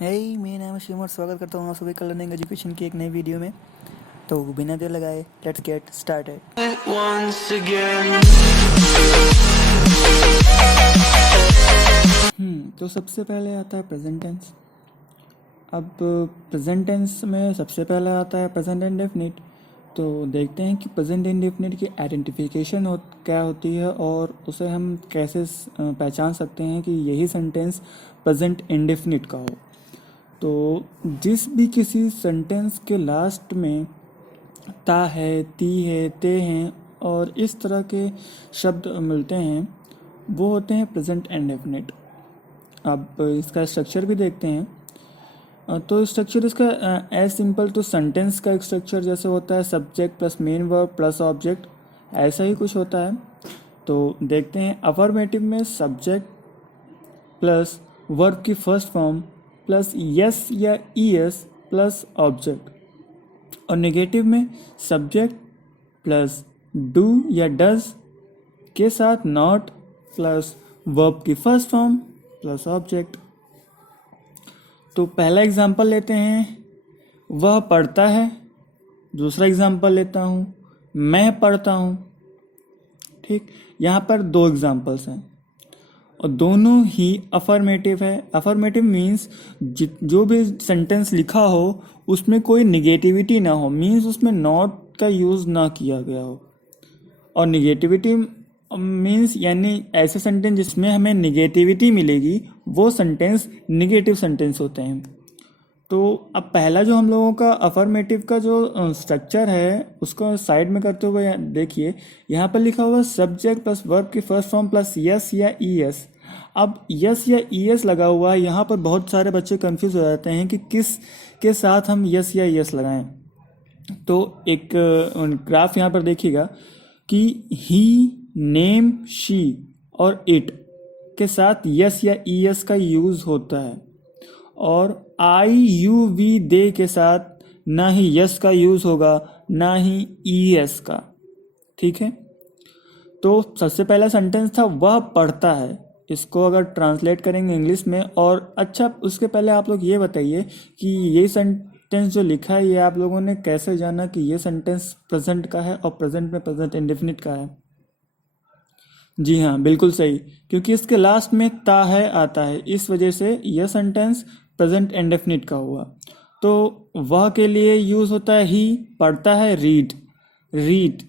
मेरा नाम है शिवम और स्वागत करता हूँ आप सभी का लर्निंग एजुकेशन की एक नई वीडियो में। तो बिना देर लगाए let's get started. once again. तो सबसे पहले आता है प्रेजेंट टेंस। अब प्रेजेंट टेंस में सबसे पहले आता है प्रेजेंट इंडेफिनिट। तो देखते हैं कि प्रेजेंट इंडेफिनिट की आइडेंटिफिकेशन क्या होती है और उसे हम कैसे पहचान सकते हैं कि यही सेंटेंस प्रेजेंट इंडेफिनिट का हो। तो जिस भी किसी सेंटेंस के लास्ट में ता है, ती है, ते हैं और इस तरह के शब्द मिलते हैं वो होते हैं प्रेजेंट इंडेफिनिट। अब इसका स्ट्रक्चर भी देखते हैं। तो स्ट्रक्चर इसका एज सिंपल तो सेंटेंस का एक स्ट्रक्चर जैसे होता है subject plus main verb plus object, ऐसा ही कुछ होता है। तो देखते हैं अफर्मेटिव में सब्जेक्ट प्लस वर्ब की फर्स्ट फॉर्म प्लस यस या ई एस प्लस ऑब्जेक्ट, और नेगेटिव में सब्जेक्ट प्लस डू या डज के साथ नॉट प्लस वर्ब की फर्स्ट फॉर्म प्लस ऑब्जेक्ट। तो पहला एग्जांपल लेते हैं, वह पढ़ता है। दूसरा एग्जांपल लेता हूँ, मैं पढ़ता हूँ। ठीक, यहाँ पर दो एग्जांपल्स हैं और दोनों ही अफर्मेटिव है। अफर्मेटिव मीन्स जो भी सेंटेंस लिखा हो उसमें कोई निगेटिविटी ना हो, मीन्स उसमें नॉट का यूज़ ना किया गया हो। और निगेटिविटी मीन्स यानी ऐसे सेंटेंस जिसमें हमें निगेटिविटी मिलेगी वो सेंटेंस निगेटिव सेंटेंस होते हैं। तो अब पहला जो हम लोगों का अफर्मेटिव का जो स्ट्रक्चर है उसको साइड में करते हुए देखिए, यहाँ पर लिखा हुआ सब्जेक्ट प्लस वर्ब की फर्स्ट फॉर्म प्लस यस या ई एस। अब यस या ई एस लगा हुआ है, यहाँ पर बहुत सारे बच्चे कंफ्यूज हो जाते हैं कि किस के साथ हम यस या ई एस लगाएं। तो एक ग्राफ यहाँ पर देखिएगा कि ही, नेम, शी और इट के साथ यस या ई एस का यूज़ होता है, और आई यू वी दे के साथ ना ही यस का यूज़ होगा ना ही ई एस का। ठीक है, तो सबसे पहला सेंटेंस था वह पढ़ता है। इसको अगर ट्रांसलेट करेंगे इंग्लिश में, और अच्छा उसके पहले आप लोग ये बताइए कि ये सेंटेंस जो लिखा है ये आप लोगों ने कैसे जाना कि ये सेंटेंस प्रेजेंट का है और प्रेजेंट में प्रेजेंट इंडेफिनिट का है। जी हाँ, बिल्कुल सही, क्योंकि इसके लास्ट में ता है आता है, इस वजह से यह सेंटेंस प्रेजेंट इंडेफिनिट का हुआ। तो वह के लिए यूज़ होता है ही, पढ़ता है रीड, रीड।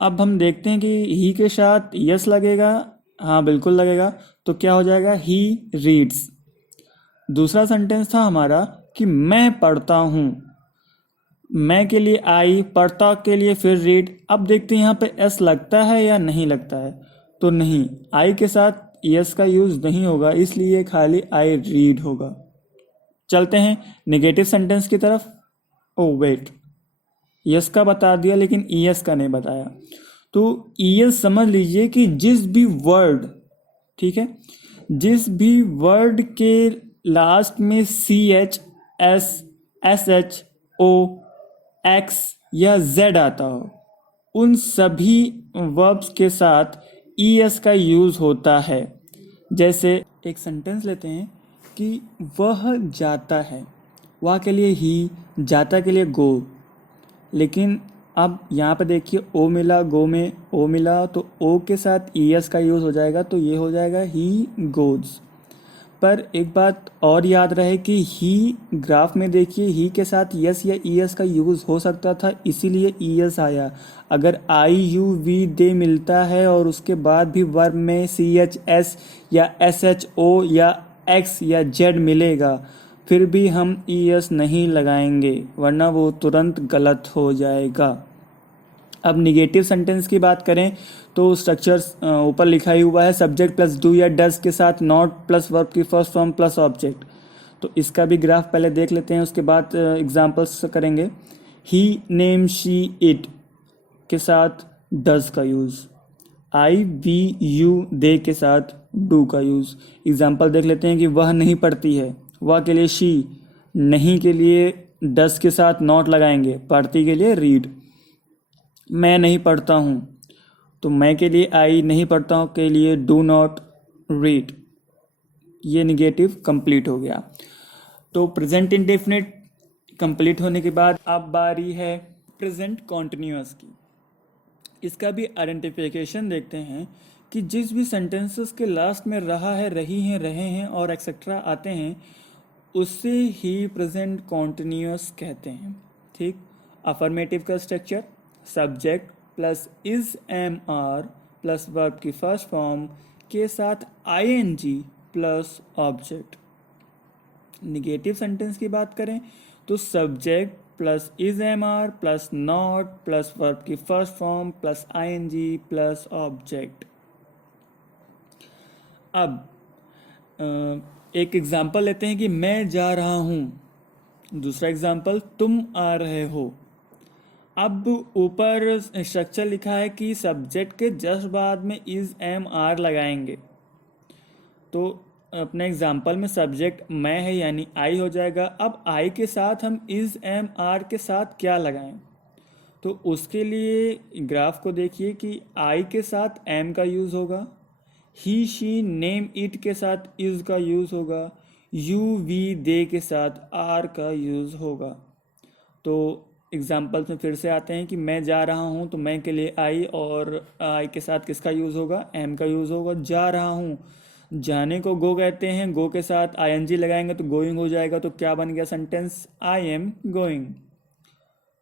अब हम देखते हैं कि ही के साथ यस लगेगा, हाँ बिल्कुल लगेगा, तो क्या हो जाएगा ही रीड्स। दूसरा सेंटेंस था हमारा कि मैं पढ़ता हूँ, मैं के लिए आई, पढ़ता के लिए फिर रीड। अब देखते हैं यहाँ पे एस लगता है या नहीं लगता है, तो नहीं, आई के साथ यस का यूज़ नहीं होगा, इसलिए खाली आई रीड होगा। चलते हैं नेगेटिव सेंटेंस की तरफ। ओ वेट, यस का बता दिया लेकिन ई एस का नहीं बताया। तो ई एस समझ लीजिए कि जिस भी वर्ड, ठीक है, जिस भी वर्ड के लास्ट में C H, S, S H, O, X या जेड आता हो, उन सभी वर्ब्स के साथ ई एस का यूज़ होता है। जैसे एक सेंटेंस लेते हैं कि वह जाता है, वह के लिए ही, जाता के लिए गो। लेकिन अब यहाँ पे देखिए ओ मिला, गो में ओ मिला, तो ओ के साथ ई एस का यूज़ हो जाएगा, तो ये हो जाएगा ही गोज़। पर एक बात और याद रहे कि ही ग्राफ में देखिए ही के साथ यस या ई एस का यूज़ हो सकता था, इसीलिए ई एस आया। अगर आई यू वी दे मिलता है और उसके बाद भी वर्ब में सी एच, एस या एस एच, ओ या एक्स या जेड मिलेगा, फिर भी हम ई एस नहीं लगाएंगे, वरना वो तुरंत गलत हो जाएगा। अब निगेटिव सेंटेंस की बात करें तो स्ट्रक्चर ऊपर लिखा ही हुआ है, सब्जेक्ट प्लस डू या डज के साथ नॉट प्लस वर्ब की फर्स्ट फॉर्म प्लस ऑब्जेक्ट। तो इसका भी ग्राफ पहले देख लेते हैं, उसके बाद एग्जांपल्स करेंगे। ही, नेम, शी, इट के साथ डज का यूज़, आई, वी, यू, दे के साथ डू का यूज़। एग्जाम्पल देख लेते हैं कि वह नहीं पढ़ती है, वह के लिए शी, नहीं के लिए डज के साथ नॉट लगाएंगे, पढ़ती के लिए रीड। मैं नहीं पढ़ता हूँ, तो मैं के लिए आई, नहीं पढ़ता हूँ के लिए डू नॉट रीड। ये निगेटिव कंप्लीट हो गया। तो प्रेजेंट इंडेफिनिट कंप्लीट होने के बाद अब बारी है प्रेजेंट कॉन्टिन्यूअस की। इसका भी आइडेंटिफिकेशन देखते हैं कि जिस भी सेंटेंसेस के लास्ट में रहा है, रही हैं, रहे हैं और एक्सेट्रा आते हैं उससे ही प्रेजेंट कॉन्टिन्यूअस कहते हैं। ठीक, अफर्मेटिव का structure subject plus is am are plus verb की फर्स्ट फॉर्म के साथ ING plus object. Negative sentence की बात करें तो subject plus is am are plus not plus verb की first form plus ING plus object. अब एक एग्जांपल लेते हैं कि मैं जा रहा हूं। दूसरा एग्जांपल तुम आ रहे हो। अब ऊपर स्ट्रक्चर लिखा है कि सब्जेक्ट के जस्ट बाद में इज एम आर लगाएंगे, तो अपने एग्जाम्पल में सब्जेक्ट मैं है यानी आई हो जाएगा। अब आई के साथ हम इज एम आर के साथ क्या लगाएं, तो उसके लिए ग्राफ को देखिए कि आई के साथ एम का यूज़ होगा, ही शी नेम इट के साथ इज का यूज़ होगा, यू वी दे के साथ आर का यूज़ होगा। तो एग्जाम्पल्स में फिर से आते हैं कि मैं जा रहा हूँ, तो मैं के लिए आई और आई के साथ किसका यूज़ होगा, एम का यूज़ होगा। जा रहा हूँ, जाने को गो कहते हैं, गो के साथ आईएनजी लगाएंगे तो गोइंग हो जाएगा। तो क्या बन गया सेंटेंस, आई एम गोइंग।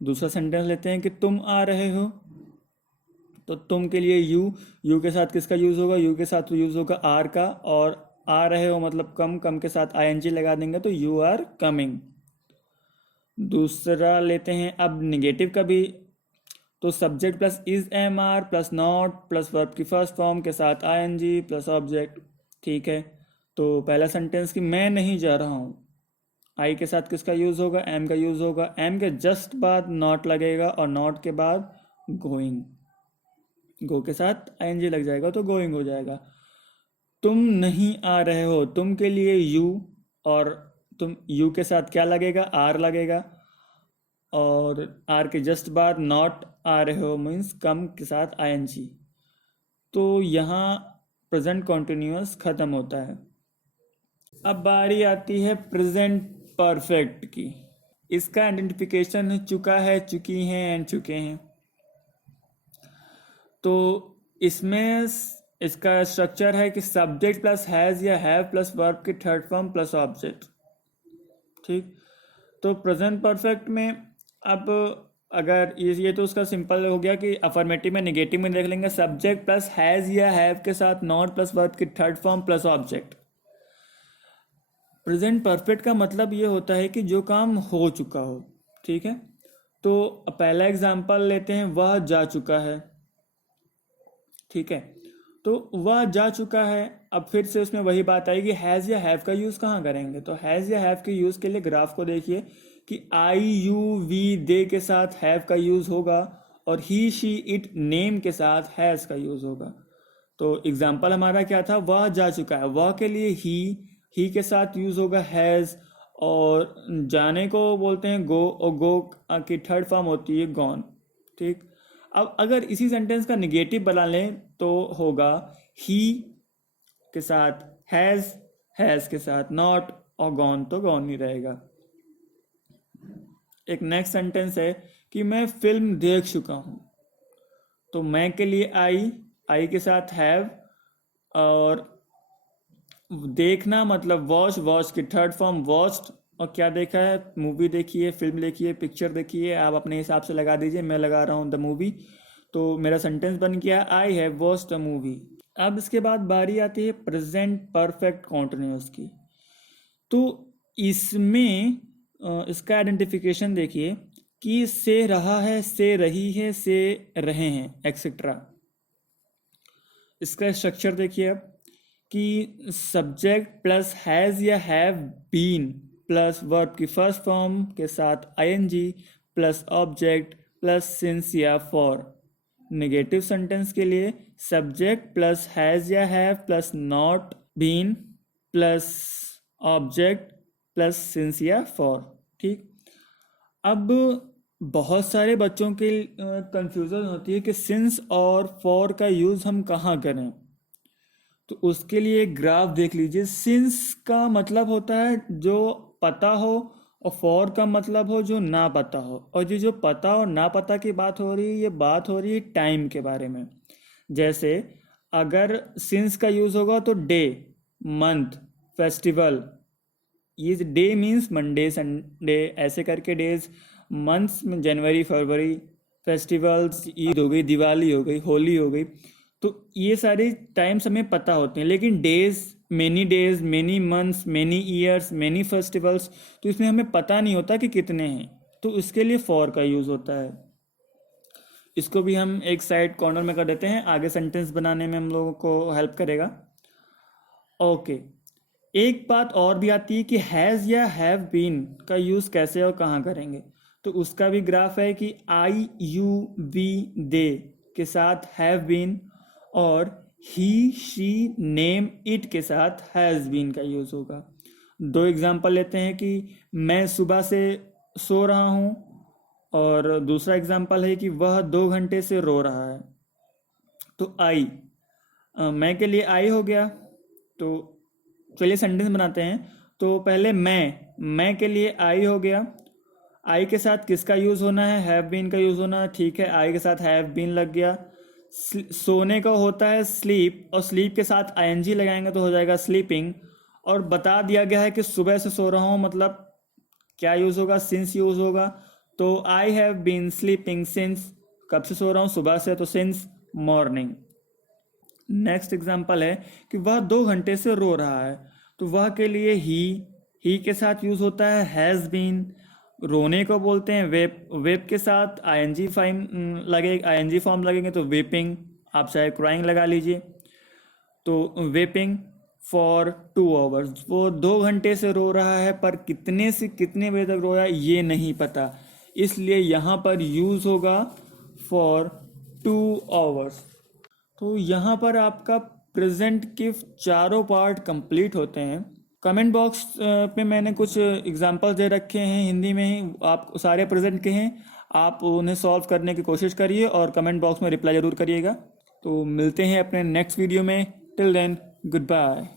दूसरा सेंटेंस लेते हैं कि तुम आ रहे हो, तो तुम के लिए यू के साथ किसका यूज़ होगा, यू के साथ यूज़ होगा आर का, और आ रहे हो मतलब कम, कम के साथ आईएनजी लगा देंगे तो यू आर कमिंग। दूसरा लेते हैं अब निगेटिव का भी, तो subject plus is am are plus not plus verb की फर्स्ट फॉर्म के साथ आईएनजी प्लस ऑब्जेक्ट। ठीक है, तो पहला सेंटेंस कि मैं नहीं जा रहा हूँ, आई के साथ किसका यूज़ होगा, एम का यूज़ होगा, एम के जस्ट बाद नॉट लगेगा और नॉट के बाद गोइंग, गो के साथ आईएनजी लग जाएगा तो गोइंग हो जाएगा। तुम नहीं आ रहे हो, तुम के लिए यू, और तुम यू के साथ क्या लगेगा, आर लगेगा, और आर के जस्ट बाद नॉट आ रहे हो मीन्स कम के साथ आईएनजी। तो यहाँ प्रेजेंट कॉन्टिन्यूअस खत्म होता है। अब बारी आती है प्रेजेंट परफेक्ट की। इसका आइडेंटिफिकेशन चुका है, चुकी हैं एंड चुके हैं। तो इसमें इसका स्ट्रक्चर है कि सब्जेक्ट प्लस हैज़ या हैव प्लस वर्ब की थर्ड फॉर्म प्लस ऑब्जेक्ट। ठीक, तो प्रेजेंट परफेक्ट में अब अगर ये तो उसका सिंपल हो गया कि अफर्मेटिव में निगेटिव में देख लेंगे सब्जेक्ट प्लस हैज़ या हैव के साथ नॉट प्लस वर्ब की third form plus object. Present perfect का मतलब ये होता है कि जो काम हो चुका हो। ठीक है, तो पहला एग्जांपल लेते हैं, वह जा चुका है। ठीक है, तो वह जा चुका है। अब फिर से उसमें वही बात आएगी, हैज़ या हैव का यूज़ कहाँ करेंगे, तो हैज़ या हैव के यूज़ के लिए ग्राफ को देखिए कि आई यू वी दे के साथ हैव का यूज़ होगा और ही शी इट नेम के साथ हैज़ का यूज़ होगा। तो एग्जाम्पल हमारा क्या था, वह जा चुका है, वह के लिए ही के साथ यूज़ होगा हैज़, और जाने को बोलते हैं गो, और गो की थर्ड फॉर्म होती है गॉन। ठीक, अब अगर इसी सेंटेंस का निगेटिव बना लें तो होगा ही के साथ हैज़ के साथ नॉट, और गॉन तो गॉन ही रहेगा। एक नेक्स्ट सेंटेंस है कि मैं फिल्म देख चुका हूँ, तो मैं के लिए आई के साथ हैव, और देखना मतलब वॉच की थर्ड फॉर्म वॉच्ड, और क्या देखा है, मूवी देखी है, फिल्म देखी है, पिक्चर देखी है, आप अपने हिसाब से लगा दीजिए, मैं लगा रहा हूँ द मूवी। तो मेरा सेंटेंस बन गया I have watched the movie. अब इसके बाद बारी आती है प्रेजेंट परफेक्ट कॉन्टिन्यूअस की। तो इसमें इसका आइडेंटिफिकेशन देखिए कि से रहा है, से रही है, से रहे हैं एक्सेट्रा। इसका स्ट्रक्चर देखिए अब कि सब्जेक्ट प्लस हैज़ या हैव बीन प्लस वर्ब की फर्स्ट फॉर्म के साथ ING plus object plus since या फॉर। नेगेटिव सेंटेंस के लिए सब्जेक्ट प्लस हैज़ या have plus not been plus object plus since या फॉर। ठीक, अब बहुत सारे बच्चों के कंफ्यूजन होती है कि सिंस और फॉर का यूज़ हम कहाँ करें, तो उसके लिए एक ग्राफ देख लीजिए। सिंस का मतलब होता है जो पता हो, और फॉर का मतलब हो जो ना पता हो। और ये जो पता और ना पता की बात हो रही है, ये बात हो रही है टाइम के बारे में। जैसे अगर सिंस का यूज़ होगा तो डे, मंथ, फेस्टिवल। ये डे मीन्स मंडे, संडे, ऐसे करके डेज। मंथ्स में जनवरी, फरवरी। फेस्टिवल्स, ईद हो गई, दिवाली हो गई, होली हो गई। तो ये सारे टाइम्स हमें पता होते हैं। लेकिन days, many months, many years, many festivals, तो इसमें हमें पता नहीं होता कि कितने हैं। तो इसके लिए फॉर का यूज़ होता है। इसको भी हम एक साइड कॉर्नर में कर देते हैं, आगे सेंटेंस बनाने में हम लोगों को हेल्प करेगा। ओके, एक बात और भी आती है कि हैज़ या हैव बीन का यूज़ कैसे और कहाँ करेंगे। तो उसका भी ग्राफ है कि आई, यू, वी, दे के साथ हैव बीन, और ही, शी, नेम, इट के साथ हैज़ बीन का यूज़ होगा। दो एग्जांपल लेते हैं कि मैं सुबह से सो रहा हूँ, और दूसरा एग्जांपल है कि वह 2 घंटे से रो रहा है। तो आई, मैं के लिए आई हो गया। तो चलिए सेंटेंस बनाते हैं। तो पहले मैं के लिए आई हो गया। आई के साथ किसका यूज़ होना है? हैव बीन का यूज़ होना है। ठीक है, आई के साथ हैव बीन लग गया। सोने का होता है स्लीप, और स्लीप के साथ आईएनजी लगाएंगे तो हो जाएगा स्लीपिंग। और बता दिया गया है कि सुबह से सो रहा हूँ, मतलब क्या यूज़ होगा? सिंस यूज़ होगा। तो I have been sleeping since, कब से सो रहा हूँ? सुबह से, तो सिंस मॉर्निंग। नेक्स्ट एग्जाम्पल है कि वह 2 घंटे से रो रहा है। तो वह के लिए ही के साथ यूज़ होता है हैज़ बीन। रोने को बोलते हैं वेप के साथ आईएनजी फॉर्म लगेंगे तो वेपिंग। आप चाहे क्राइंग लगा लीजिए। तो वेपिंग फॉर 2 आवर्स, वो 2 घंटे से रो रहा है, पर कितने से कितने बजे तक रो रहा है ये नहीं पता, इसलिए यहाँ पर यूज़ होगा फॉर 2 आवर्स। तो यहाँ पर आपका प्रेजेंट के चारों पार्ट कंप्लीट होते हैं। कमेंट बॉक्स पे मैंने कुछ एग्जांपल्स दे रखे हैं हिंदी में ही, आप सारे प्रेजेंट के हैं, आप उन्हें सॉल्व करने की कोशिश करिए और कमेंट बॉक्स में रिप्लाई ज़रूर करिएगा। तो मिलते हैं अपने नेक्स्ट वीडियो में। Till then, good bye.